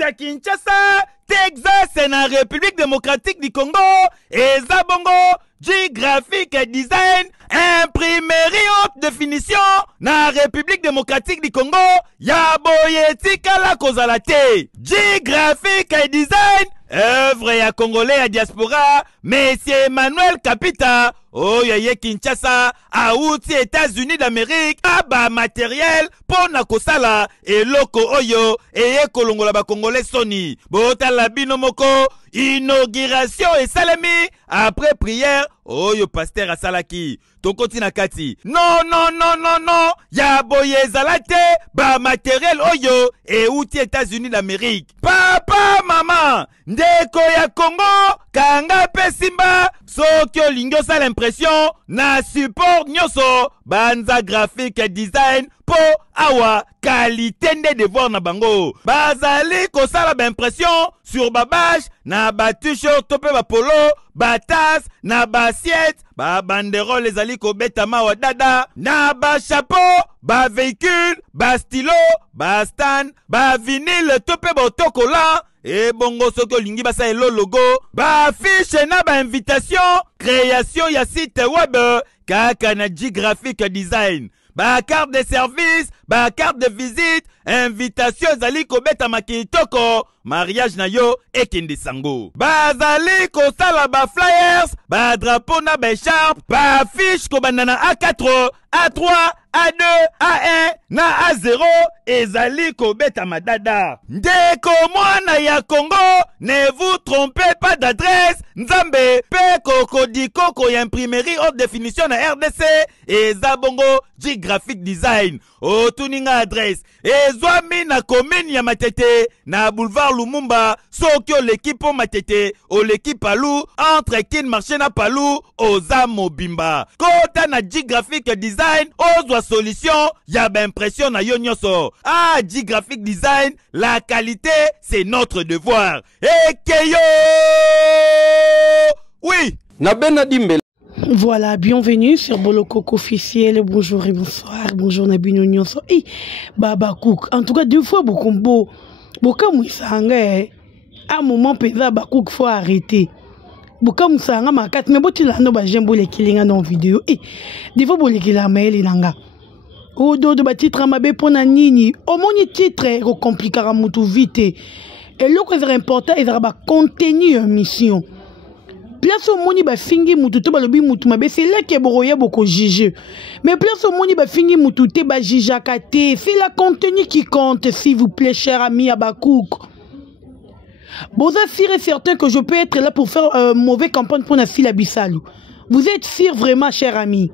à Kinshasa, Texas et la République démocratique du Congo, et Zabongo, G-Graphic et Design, imprimerie haute définition, na République démocratique du Congo, Yaboye Tikala Kozalate, G-Graphic et Design, œuvre ya Congolais à diaspora, Monsieur Emmanuel Kapita, Oyaye Kinshasa, Aouti États-Unis d'Amérique, Aba matériel, Pona Kosala, et Loko Oyo, et Kolongola ba Congolais Sony, Bota la Binomoko, inauguration et salami, après prière, Oyo pasteur Asalaki, Tokoti Nakati. Non, non, non, non, non, Yaboye Zalate, ba matériel Oyo, et Outi États-Unis d'Amérique. Papa, maman, Ndeko ya Congo, Kanga Pesimba, Sokyo Lingyosa l'impression, na support nyoso, Banza graphique et design, po awa, qualité de devoir na bango. Bazali kosala ba impression, sur babage, na ba t-shirt tope ba polo, ba tasse, na ba assiette, ba banderole les ali ko betama wa dada, na ba chapeau, ba véhicule, ba stylo, ba stand, ba vinyle tope ba autocollant, et bongo soko lingi basa elo logo, ba affiche na ba invitation, création ya site web, kaka na G-Graphic design, ba carte de service, ba carte de visite, invitation zali ko beta makitoko, mariage na yo ekende sango. Ba zali ko sala ba flyers, ba drapeau na ba écharpe, ba affiche ko banana A4, A3, A2, A1, na A0, ezali ko beta madada. Ndeko mwana ya Congo, ne vous trompez pas d'adresse, Nzambe, pe kokodi koko ya imprimerie haute définition na RDC, et Zabongo G-Graphic design. Otuninga adresse, ezwami na commune ya Matete, na boulevard Lumumba, sokyo l'équipe au Matete, o l'équipe Palou, entre Kin marché na Palou, oza Mobimba. Kota na G-Graphic design, ozwa solution, ya ba impression na yo nyoso. Ah, G-Graphic design, la qualité, c'est notre devoir. Ekeyo! Oui! Nabena Dimbe. Voilà, bienvenue sur Bolokoko officiel. Bonjour et bonsoir. Bonjour Nabino Nyonso. Eh, Baba Cook. En tout cas, deux fois beaucoup beau. Beaucoup moussanga. À un moment pesa Bakouk faut arrêter. Beaucoup moussanga ma carte. Mais beaucoup là no ba j'aime les killinga dans vidéo. Eh, des fois les killinga mail nanga. O do de ba titre mabe pona nini. Au moni titre ko compliquera mutu vite. Et le qui est important, c'est ba contenu mission. Place au moni ba fingi mututo ba lobi mutu mabe, c'est là que boroya boko juge. Mais place au moni ba fingi mututé ba jijakate, c'est la contenu qui compte, s'il vous plaît, cher ami Abakouk. Vous êtes sûr et certain que je peux être là pour faire mauvais campagne pour Nassi la Bissalou. Vous êtes sûr vraiment, cher ami?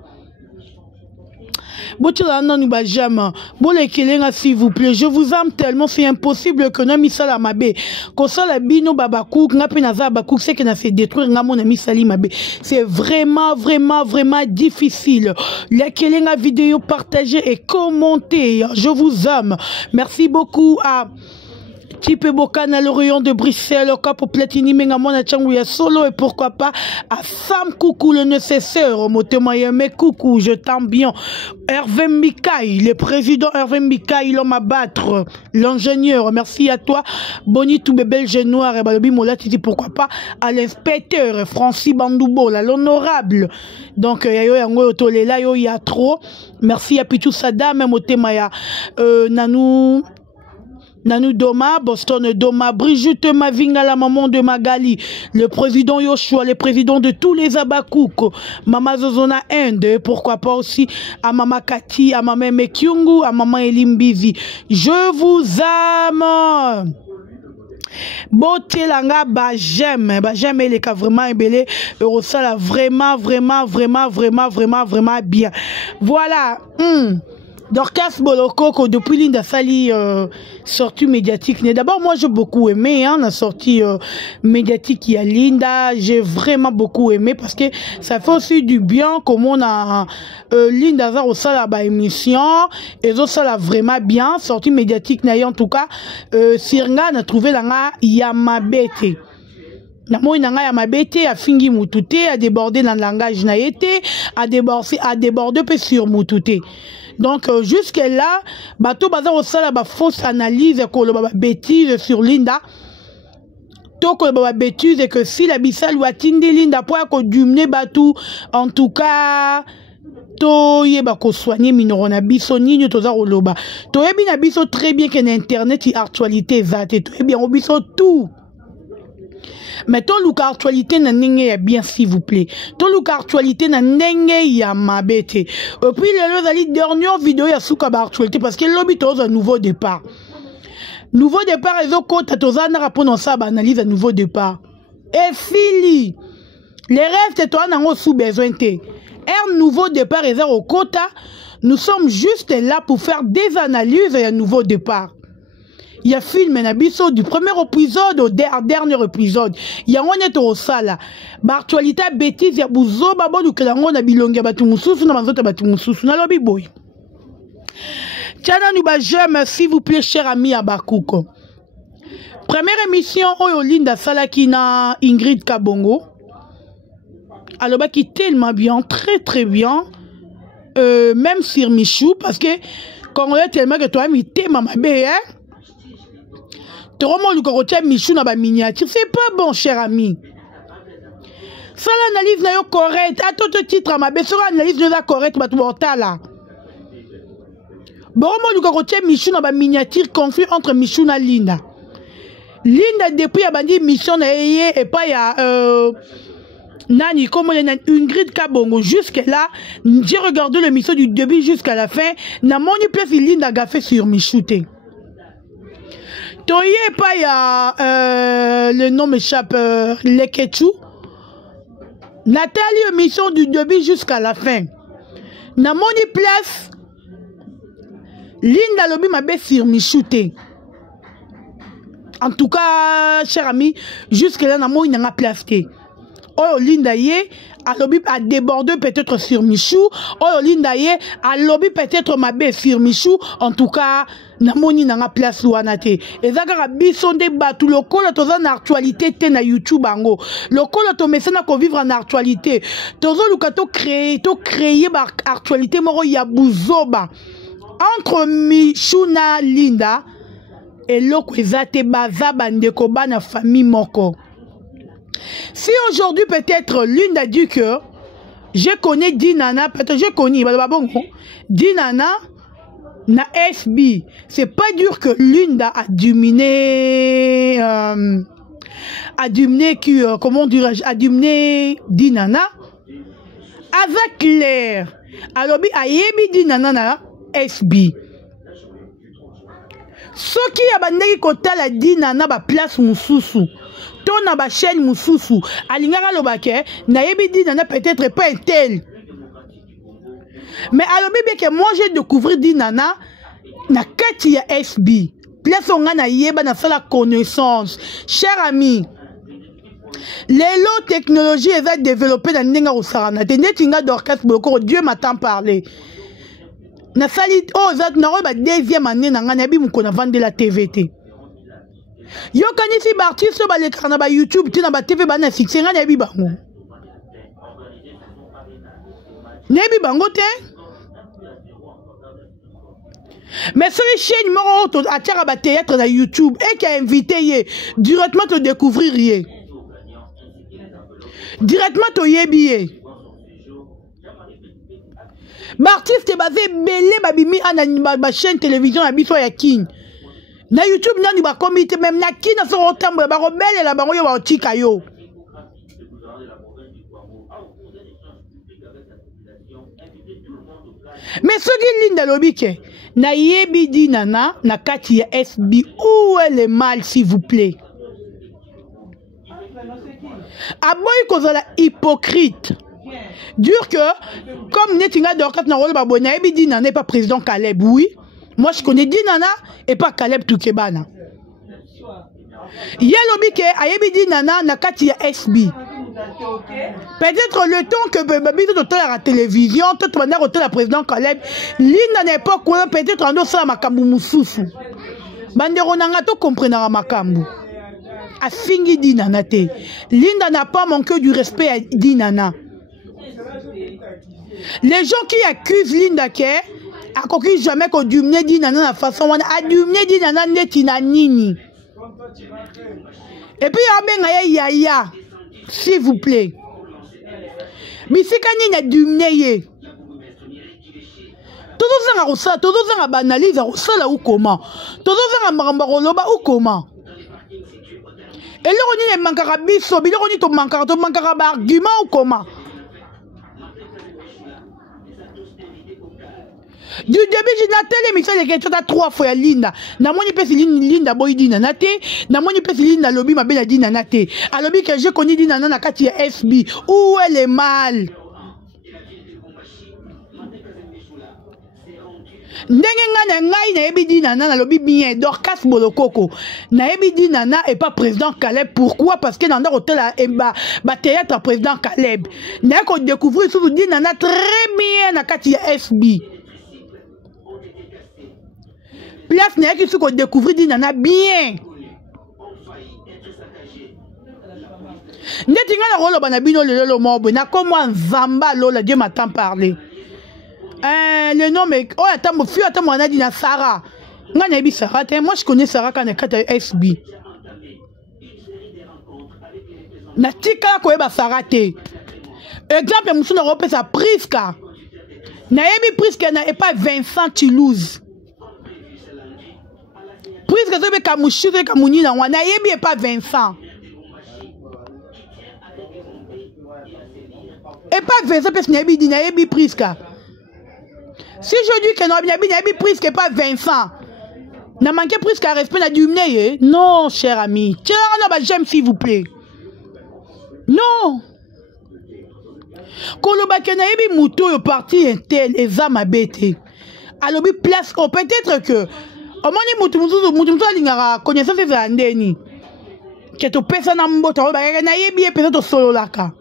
S'il vous plaît, je vous aime tellement, c'est impossible que nous misala la mabe. Qu'on soit la bino babakouk, n'a pas naza babakouk, c'est qu'on a fait détruire mon ami Sali mabe. C'est vraiment, vraiment, vraiment difficile. La kelenga vidéo partagée et commentée. Je vous aime. Merci beaucoup à Type Bokan à l'Orient de Bruxelles, au cap au Platini, Mengamon à Tchangouya Solo et pourquoi pas à Sam Coucou le nécessaire, au Motemayeme Coucou, je t'aime bien. Hervé Mikaï, le président Hervé Mikaï, l'homme à battre, l'ingénieur, merci à toi. Boni Toubebel Genoir et Balobi Mola, tu dis pourquoi pas à l'inspecteur Francis Bandoubo, l'honorable. Donc, il y a trop. Merci à Pitou Sadam, Motemaya, Nanou Doma, Boston Doma, Brigitte Mavinga, la maman de Magali, le président Yoshua, le président de tous les Abakouk, Mama Zozona Inde, pourquoi pas aussi à Mama Kati, à Mama Mekyungu, à Mama Elimbizi. Je vous aime. Beauté langa j'aime les cas vraiment ébélé ça vraiment bien. Voilà. Dorcas Bolokoko depuis Linda Sali sortie médiatique. D'abord moi j'ai beaucoup aimé la sortie médiatique qui a Linda, j'ai vraiment beaucoup aimé parce que ça fait aussi du bien comme on a Linda za au sala ba émission et ça l'a vraiment bien sortie médiatique en tout cas Sirnga n'a trouvé la Yamabete. Namo inanga ya mabete a fingi mutute a débordé dans le langage na été a débordé peu sur mutute. Donc jusque là bato baza osala ba fausse analyse ko ba bêtise sur Linda. Toko ba bêtise que si la bisal wa tindi Linda po ko dumne batou en tout cas to yeba ko soigner minoro na biso nini toza koloba. To yebi na biso très bien que na internet y actualité zate to yebi on biso tout. Mais ton look actualité na nenge ya bien s'il vous plaît. Ton look actualité na nenge ya mabete. Et puis les dernière vidéo ya souka ba actualité parce que lobby toz un nouveau départ. Nouveau départ et kota tozana rapona ça ba analyse un nouveau départ. Et fili. Les restes toi nango sous besoin té. Un nouveau départ et au kota. Nous sommes juste là pour faire des analyses et un nouveau départ. Il y a film nabiso du premier épisode au dernier épisode. Il y a on est au sala. Ba actualité bêtise ya buzo babo du kelango na bilongi batu mususu na manzota batu mususu na lobby boy. Tiana nous ba j'aime s'il vous plaît cher ami Abakouko. Première émission oyo Linda Salaki na Ingrid Kabongo. Alors bah qui tellement bien, très très bien. Même sur Michou parce que quand on est tellement que toi mi t'es maman bé hein. Tu remontes le corotier Michou dans la miniature. C'est pas bon, cher ami. Ça, l'analyse n'est pas correcte. À tout titre, ma belle, l'analyse n'est pas correcte. Mais tu vas là. Bon, remonte le corotier Michou dans la miniature. Conflit entre Michou et Linda. Linda, depuis, elle a dit mission et pas ya. Nani, comme on est Ingrid Kabongo. Jusque-là, j'ai regardé l'émission du début jusqu'à la fin. N'a mon place, Linda a fait sur Michou. Toye pas ya le nom m'échappe Leketchou. Nathalie émission du début jusqu'à la fin. Na moni place Linda lobi ma be sur Michouté. En tout cas, cher ami, jusque là na moni na place té. Oh Linda yé a lobby a débordé peut-être sur Michou. Oh Linda yé a lobby peut-être ma be sur Michou. En tout cas, na moni na place wanate. Et zakara bisonde batu lokolo toza na actualité te na YouTube ango. Lokolo to mesena ko vivre en actualité. Tozo lukato créer ba actualité moro ya buzoba. Entre Michou na Linda et loko ezate bazaba ndeko bana famille moko. Si aujourd'hui peut-être l'une a dit que je connais Dinana, peut-être je connais Dinana na SB, c'est pas dur que l'une a dominé qui comment dirais-je a dominé Dinana avec l'air. Alors bi a yebi Dinana na SB. Ce qui a bandé côté la Dinana ba place mususu. Ton ba chaîne mususu alingara lobake na yebi Dinana peut-être pas un tel. Mais alors bien que moi j'ai découvert Dinana na kati ya SB. Place on na yeba na fait la connaissance. Cher ami, les lots technologies elles développées dans ninga osarana. Tenetinga d'orchestre beaucoup Dieu m'a tant parlé. Na sali oh zat na roba deuxième année na ngana bi mukona vendre la TVT. Yo kanisi ba artiste ba le karna ba YouTube tina ba TV ba na succès ngana bi bango. Nebi bango te. Mais sur les chaînes numéro à tiara ba théâtre na YouTube et qui a invité yé directement te découvrir yé. Directement to yebi. L'artiste basé belé babimi à ma chaîne télévision à biso ya king. Na YouTube nani ba comité même na king na so otambo ba rebelle la bango yo ba otika yo. Mais ce qui Linda lobike na yebi Dinana na kati ya SB où est le mal s'il vous plaît. Aboy kozala hypocrite. Dur que, comme Netinga Dorkat Narole Babona, et Dinana n'est pas président Caleb, oui. Moi je connais Dinana et pas Caleb Toukebana. Yalobike, Ayebi Dinana, Nakati SB. Peut-être le temps que Babi de la télévision, toute manière, au la président Caleb, l'île n'est pas quoi, peut-être en osala Makambu Moussoufou. Bandero Nangato comprenera Makambu. A fingi Dinana te. Linda n'a pas manqué du respect à Dinana. Les gens qui accusent Linda que akoki jamais ko dumne di nana na façon wana a dumne di nana neti na nini. Et puis abenga ya yaya s'il vous plaît. Bisika nini na dumne ye. Todo zanga banalise osala ou comment. Todo zanga maramba koloba ou comment. Et là on y mankara biso, biloko ni to mankara ba argument ou comment. Du début, j'ai naté l'émission de questions à 3 fois à Linda. Na moni pesi Linda boy dina nate. Na moni pesi Linda lobby ma belle dina nate. A lobby que j'ai connu dina na kati SB. Où elle est mal. Ndenge nga na ngai na yebi dina na lobby bien Dorcas Bolokoko. Na yebi dina na et pas président Caleb. Pourquoi? Parce que dans le hôtel ba théâtre président Caleb. Na ko découvrir sous dina na très bien na kati SB. Place n'est qui faut découvrir dit nana bien. N'etinga la rôle banabino le mobo na comme Zamba lola Dieu m'attend parler. Le nom est oh attends mon fils attends mon a dit na Sarah. Nga na bi Sarah moi je connais Sarah quand elle est SB. Na tika ko eba Sarah te. Exemple musu na repé sa Priska. Na yebi Priska na et pas Vincent Toulouse. Puisque ça veut Kamouchou Kamouni na wana yebi et pas Vincent. Et pas Vincent parce que yebi dit na yebi Priska. Si je dis que non yebi Priska et pas Vincent. N'a manqué Priska respect na du mné. Non cher ami. Tiens non j'aime s'il vous plaît. Non. Koloba ke na yebi muto yo parti intel ezama bete. Alobi place on peut-être que omoni mutu alingaka connaissance ezala ndeni ke topesa na mbota oyo bakaka nayebi ye mpenza tosololaka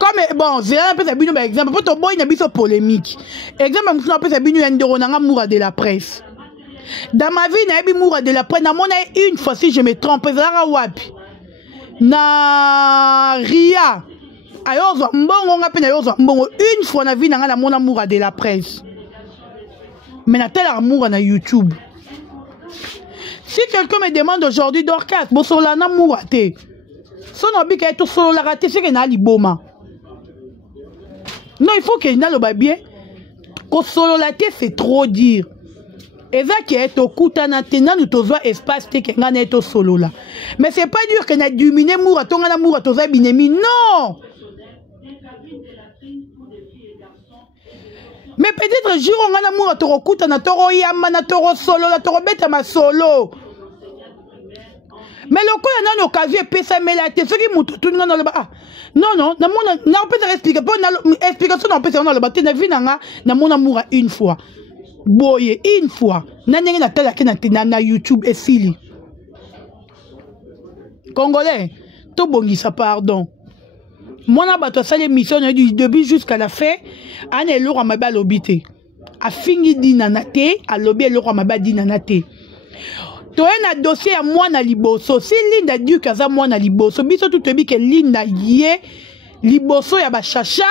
comme bon zela napesa bino baexemple mpo toboyi na biso polémique exemple mosusu napesa bino ya ndeko nanga Moura de la presse dans ma vie nayebi Moura de la presse namona ye une fois si je me trompe ezalaka wapi na ria ayozwa mbongo nga mpe nayozwa mbongo une fois na vie nanga namona Moura de la presse. Mais na tel amour na YouTube. Si quelqu'un me demande aujourd'hui Dorcas, bon solo na mourate. Son obi ka to solo la raté c'est que na liboma. Non, il faut que na le ba bien. Ko solo la té c'est trop dire. Eza qui est au kutana tena nous tozwa espace te que nga na to solo la. Mais c'est pas dur que na dominer mourato nga na mourato za binemi. Non. Mais peut-être jour on a amour toro kuta na toro yama na toro solo na toro beta ma solo. Mais le coup y a une occasion pesa melate ce qui mutu tout ngana le ba. Non na mona na on peut expliquer pas na explication na pesa na le ba te na vie na mon amour une fois. Boye une fois. Na ndenge na tela ke na YouTube et fili. Congolais, to bongisa pardon. Moi, je suis l'émission du début jusqu'à la fin. Je suis là, je suis l'obité. Je fini dinanate, à l'obé, je suis dinanate. Tu as un dossier à moi na liboso. Si Linda dit que ça moi na liboso, biso tout bi que Linda yé liboso ya ba chacha,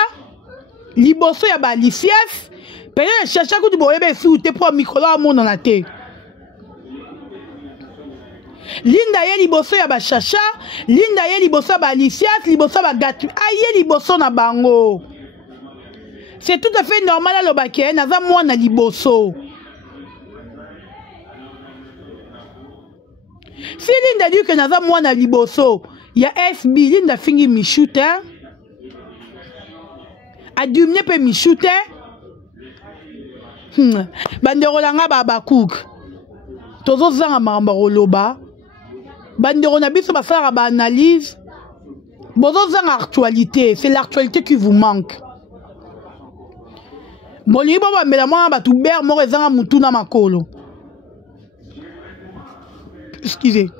liboso ya ba Alicias. Peut-être chacha que tu boye be sou te pour micro là mon na te. Linda ye liboso ya ba chacha, Linda ye liboso ya ba Alicias, liboso ba gatu, aye liboso na bango. C'est tout à fait normal à l'obake, naza moi na liboso. Si Linda dit que naza moi na liboso, ya FB, Linda fingi mi shooter. A dumne pe mi shooter. Bandero langa baba cook. Tozo zanga maramba roloba. Bandero na biso basala ba analyse. Bozo zanga actualité, c'est l'actualité qui vous manque. Boni baba mela mwa ba tuber mo ezanga mutu na makolo. Excusez.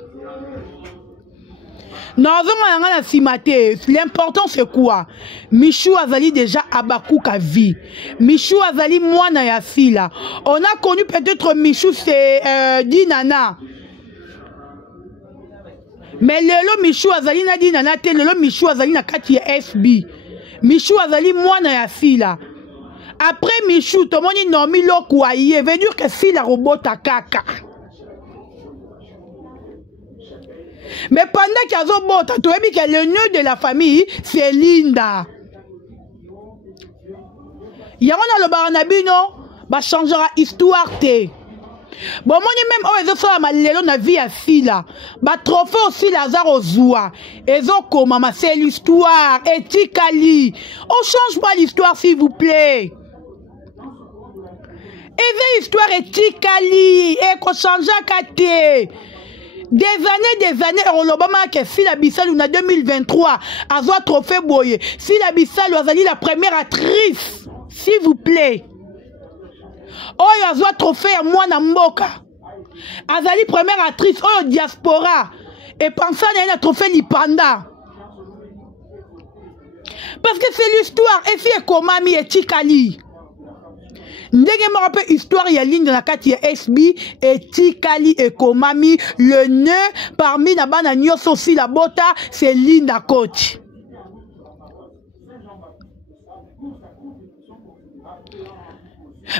Non, l'important c'est quoi? Michou Azali déjà Abakou ka vie. Michou Azali Mwana ya fila. On a connu peut-être Michou c'est Dinana. Mais lelo Michou Azali na Dinana te lelo Michou Azali na kati ya FB. Michou Azali Mwana ya fila. après Michou tout le monde nomi lokwaye veut dire que si la robot a kaka mais pendant qu'il y a zobota tu vois que le nœud de la famille c'est Linda yango na lo baranabino ba changera histoire te bon moi même oh ezo sala malelo na vie ya fila ba trophée aussi Lazare Ozua ezo koma ma c'est l'histoire etikali on change pas l'histoire s'il vous plaît et histoire etikali et ko changer kate des années Olobama que Fila Bissalou na 2023 azwa trophée boye Fila Bissalou azali la première actrice s'il vous plaît oyo azwa trophée ya mwana mboka azali première actrice oyo diaspora et pensa na un trophée lipanda parce que c'est l'histoire et si ekomami etikali ndenge moko mpe histoire ya ligne na kati ya SB etikali ekomami le nœud parmi na bana nyonso aussi la bota c'est Linda Coach.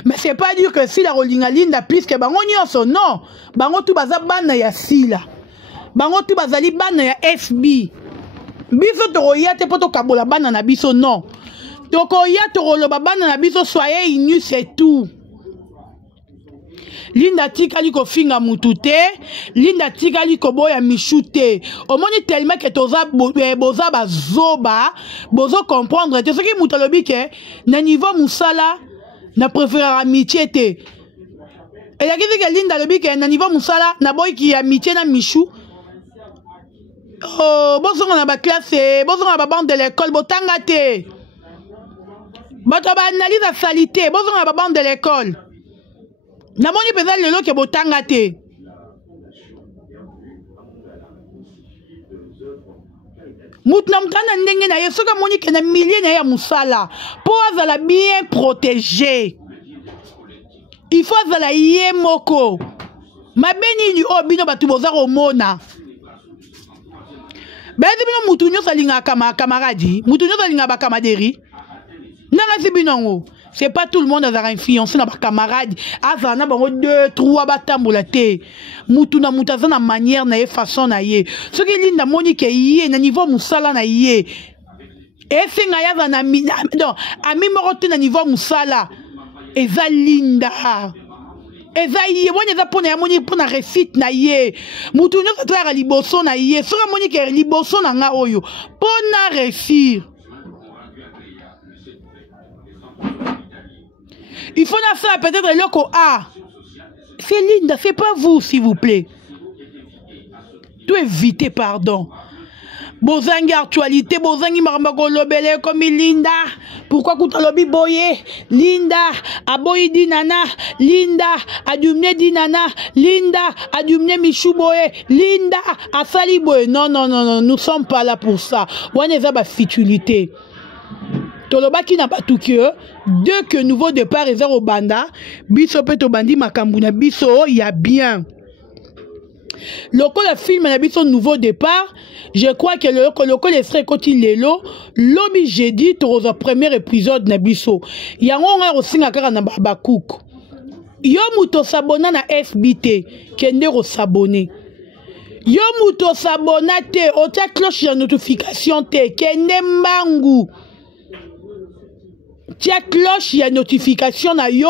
Mais c'est pas dire que si la rolinga Linda plus que bango nyonso non bango tu baza bana ya sila bango tu bazali bana ya SB biso toroya te poto kabola bana na biso non tokoya toroloba bana na biso soyez unis c'est tout. Linda tikali ko finga mutute Linda tikali ko boya michute omoni tellement que toza boza bazoba bozo comprendre te ce qui mutalobi ke na niveau musala na préférer amitié te et la qui dit que Linda lobi ke na niveau musala na boy ki amitié na michou oh bozo na ba classe bozo na ba bande de l'école botanga te bato ba analyse la salité bozo na ba bande de l'école na moni peza lelo ke botanga te mutna mkana ndenge na yeso ka moni ke na milliers na ya musala po azala bien protégé il faut azala ye moko mabeni ni obino batu boza komona bezi bino mutu nyosa linga kama camarade mutu nyosa linga ba camarade nanga sibinongo. C'est pas tout le monde a influencé dans camarades. Azana bango 2 3 batambola te. Mutu na mutaza na manière na façon na ye. Ce qui Linda Monique yé na niveau musala na ye. Et c'est nga ya na non, ami morote na niveau musala. Eza Linda. Eza ye wona za pona ya moni pona récite na ye. Mutu no tra liboso na ye. So ka Monique liboso na nga oyo. Pona réussir. Il faut la faire peut-être le co A. C'est Linda, c'est pas vous, s'il vous plaît. Tout éviter, pardon. Bozangi actualité, bozangi marmako lobele comme Linda. Pourquoi kuta lobi boye? Linda, aboyi dinana. Linda, adumne dinana. Linda, adumne michou boye. Linda, asali boye. Non, non, non, non, nous sommes pas là pour ça. Waneza ba futilité. Toloba qui n'a pas tout que deux que nouveau départ et zéro banda biso peto bandi makambuna biso il y a bien le film na biso nouveau départ je crois que le extrait côté lelo lobi jeudi to premier épisode na biso yango nga osinga kaka na babakouk yo muto sabona na FBT kende ro s'abonner yo muto sabona te o ta cloche de notification te kende mbangu tia cloche ya notification na yo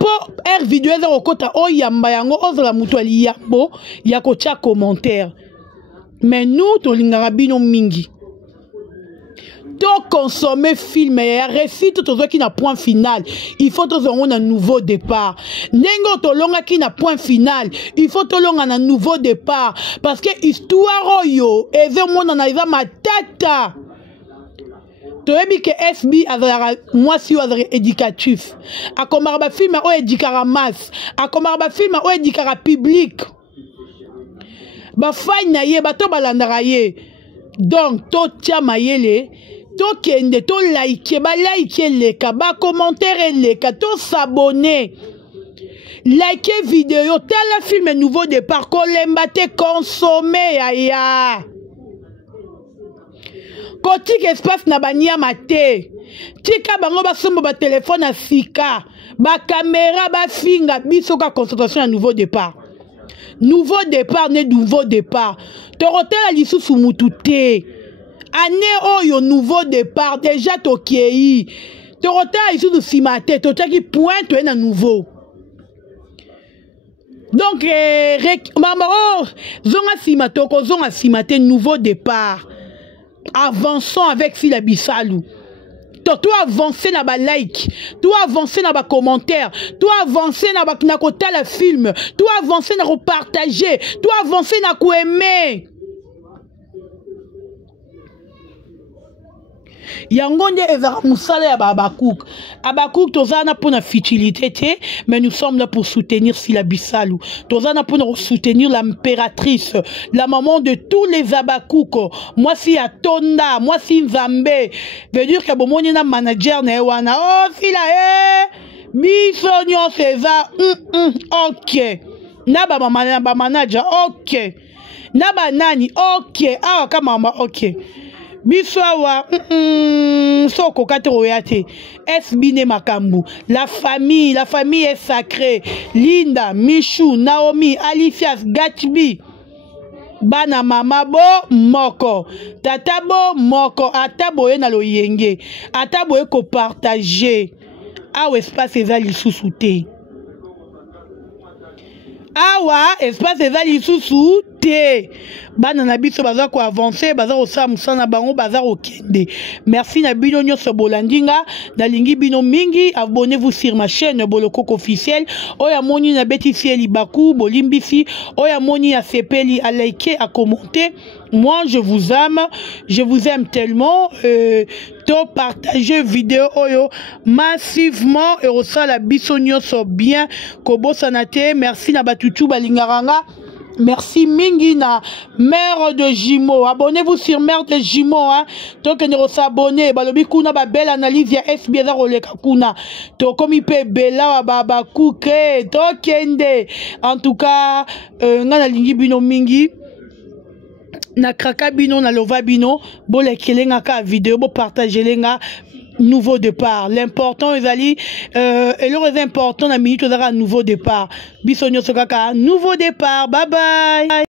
pour air vidéo za okota o yamba yango ozala mutu ali yambo ya ko tia commentaire mais nous to lingara bino mingi to consommer film ya récite to zo ki na point final il faut to zo un nouveau départ nengo to longa ki na point final il faut to longa na nouveau départ parce que histoire oyo eze mona na iza matata. Toyebi que FB azara moi si azara éducatif a komarba film o édikara masse a komarba film o édikara public ba fay na ye ba to balandara ye donc to tia mayele to kende to like ba like leka ba commentaire leka to s'abonner like vidéo tel film nouveau départ kolemba te consommer aya Kotik espace na bania mate. tika bango basomba ba téléphone à sika ba caméra ba finga biso ka concentration à nouveau départ ne nouveau départ torotela lisusu mutu te année oyo nouveau départ déjà tokei torotela lisusu nsima te totiaki point toye na nouveau. Donc mama zonga nsima tokozonga nsima te nouveau départ. Avançons avec Sylla Bissalou. Toi avancer na ba like, toi avancer na ba commentaire, toi avancer na ba nakota la film, toi avancer na repartager, toi avancer na ko aimer. Yango nde ezara musala ya Abakouk. Abakouk tozana pour na futilité, mais nous sommes là pour soutenir Sylla Bissalou. Tozana pour soutenir l'impératrice, la maman de tous les Abakouk. Moi si Atonda, moi si Nzambe. Veut dire que bon na manager na wana. Oh Sylla biso nyon César. OK. Na ba manager OK. Na ba nani OK. Ah ka mama OK. Biswawa soko katero yate esbine makambu la famille est sacrée. Linda, Michou, Naomi, Alicia, Gatbi bana mama bo moko tata bo moko atabo ye na loyenge atabo ye ko partager awa espace ezali lisusu te awa espace ezali lisusu te bana na biso baza ko avancer baza ko sa musana bango baza ko kende. Merci na bino nyonso bolandinga nalingi bino mingi. Abonnez-vous sur ma chaîne Bolokok officiel. Oya moni na betisi libaku bolimbisi oya moni a sepeli a liker a commenter. Moi je vous aime tellement. To partager vidéo oyo massivement et osala biso nyonso bien kobo sanate. Merci na batutu balingaranga. Merci mingi na mère de Jimo. Abonnez-vous sur mère de Jimo hein. Donc ne s'abonner balobi kuna ba belle analyse ya SB za roleka kuna. To komi pe bela wa baba kuke to kende. En tout cas ngana lingi bino mingi. Na kraka bino na lova bino bo lekelenga ka vidéo bo partager lenga nouveau départ. L'important ezali et le important na minute ezaka nouveau départ. Bisonyo sokaka nouveau départ. Bye bye.